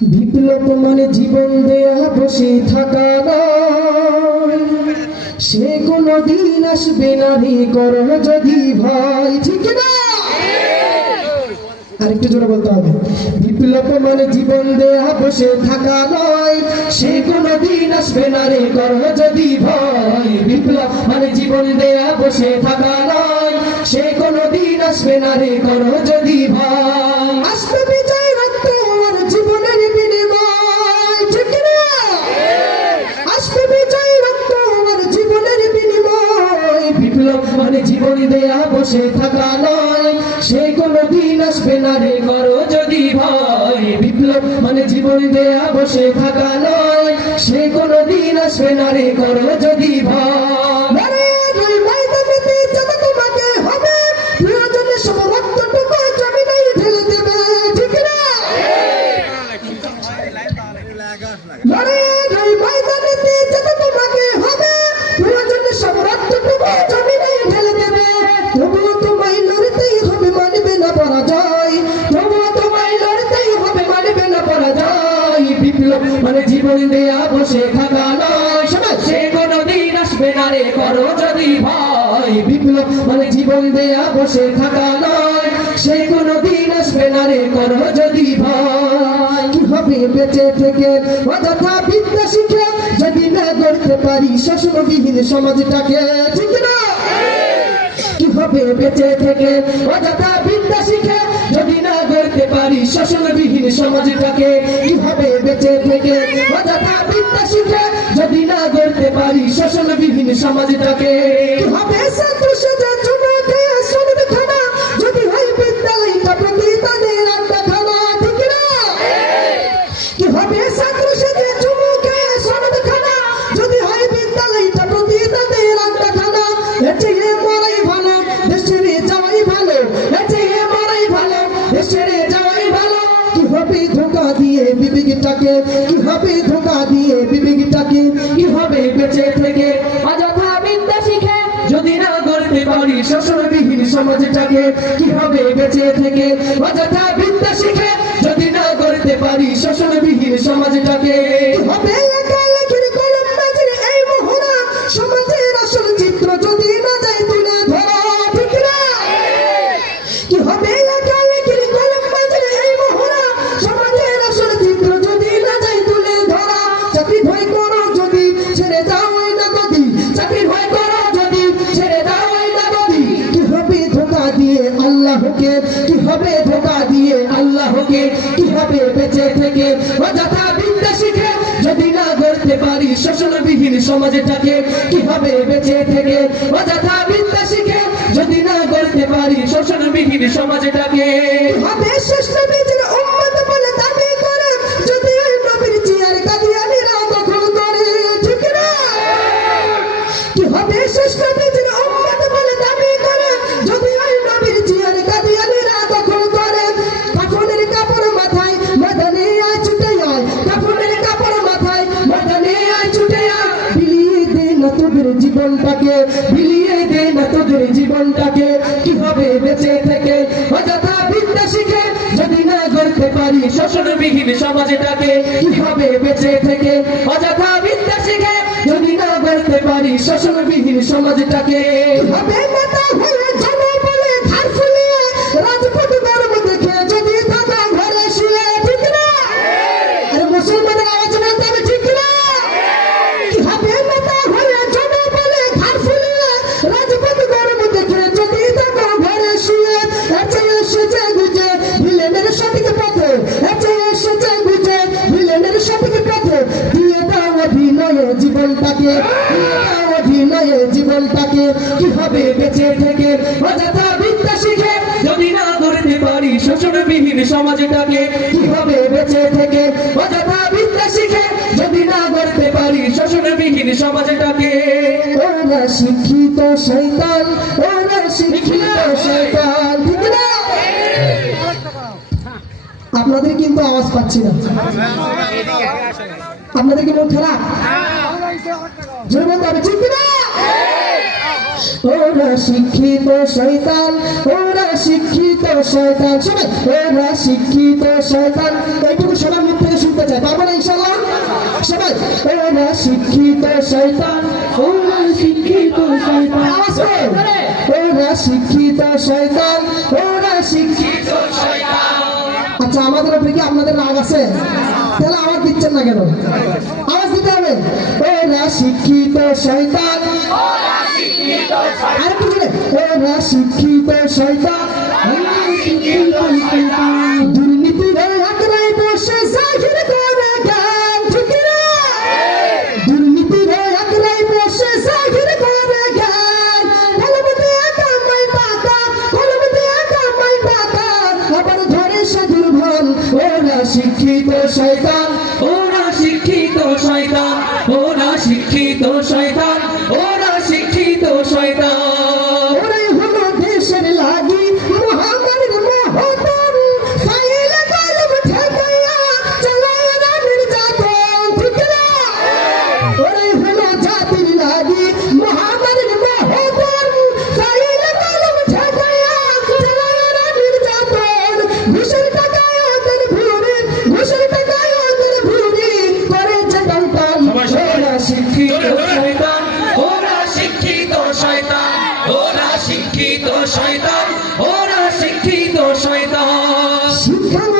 বিপ্লব মানে জীবন দেয়া, বসে থাকা সে কোনো দিন আসবে না রে করো যদি ভাই, ঠিক না? আরেকটু জোরে বলতে হবে। বিপ্লব মানে জীবন দেয়া, বসে থাকা নয়। সে কোনো দিন আসবে না রে করো যদি ভয় বিপ্লব মানে জীবন দেয়া, বসে থাকা নয়। সে কোনো দিন আসবে না রে করো যদি বসে থাকা নয়, সে কোনো দিন আসবে না রে করো যদি ভয়। বিপ্লব মানে জীবন দেয়া বসে থাকা নয়, সে কোনো দিন আসবে না রে করো যদি ভয়। হবে। প্রয়োজনে সব রক্তটুকু জমিনে ঢেলে দেবে মানে জীবন দেয়া বসে থাকা নয় সে কোনো দিন আসবে না রে করো যদি ভয়। বিপ্লব মানে জীবন দেয়া বসে থাকা নয়, সে কোনো দিন আসবে না রে করো যদি ভয়। কি হবে বেঁচে থেকে? অযথা বিদ্যা শিখে যদি না গড়তে পারি শোষণবিহীন সমাজটাকে, ঠিক না? হবে বেঁচে থেকে? অযথা বিদ্যা শিখে যদি না গড়তে পারি শোষণবিহীন সমাজটাকে যদি না করতে পারি শোষণবিহীন সমাজটাকে। হবে? ছাত্র শোষণবিহীন সমাজটাকে, কীভাবে বেঁচে থেকে? অযথা বিদ্যা শিখে যদি না গড়তে পারি শোষণবিহীন সমাজটাকে, হবে শোষণবিহীন কীভাবে বেঁচে থেকে অযথা বিদ্যা শিখে যদি না করতে পারি শোষণবিহীন সমাজটাকে। নিজের বলে যদি শ্রেষ্ঠ বীজের না তোদের জীবনটাকে কীভাবে বেঁচে থেকে শোষণবিহীন সমাজটাকে কীভাবে বেঁচে থেকে অযথা বিদ্যা শিখে যদি না করতে পারি শোষণবিহীন সমাজটাকে কীভাবে নেতা হয়ে বেঁচে থেকে অযথা বিদ্যা শিখে যদি না পারি শোষণবিহীন সমাজটাকে কীভাবে বেঁচে থেকে অযথা বিদ্যা শিখে যদি না গড়তে পারি শোষণবিহীন সমাজটাকে? ওরা শিক্ষিত শৈতান ওরা শিক্ষিত শৈতান আপনাদের কিন্তু আওয়াজ পাচ্ছি না। আপনাদের কি মন খারাপ? জোরে বলতে হবে ঠিক না ওরা শিক্ষিত শয়তান ওরা শিক্ষিত শয়তান। শোনে ওরা শিক্ষিত শয়তান। এইটুকু সবার মুখ থেকে শুনতে পারব না ইনশাল্লাহ সবাই ওরা শিক্ষিত শয়তান। ওরা শিক্ষিত শয়তান। ওরা শিক্ষিত শয়তান। ওরা শিক্ষিত আচ্ছা আমাদের উপরে কি আপনাদের রাগ আছে? তাহলে আওয়াজ দিচ্ছেন না কেন? আওয়াজ দিতে হবে। ওরা শিক্ষিত শয়তান। আর কি ওরা শিক্ষিত শয়তান শিক্ষিত শয়তান দুর্নীতির আগ্রায় বসে জাহির করে জ্ঞান ঠিক দুর্নীতির আগ্রায় বসে জাহির করে জ্ঞান কলম কামাই টাকা কলম কামাই টাকা আবার ধরে সাধুর ভান ওরা শিক্ষিত শয়তান। ওরা Come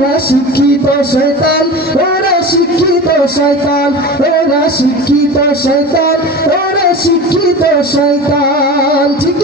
ওরা শিক্ষিত শৈতান ওরা শিক্ষিত শৈতান ওরা শিক্ষিত শৈতান ওরা শিক্ষিত শৈতান ঠিক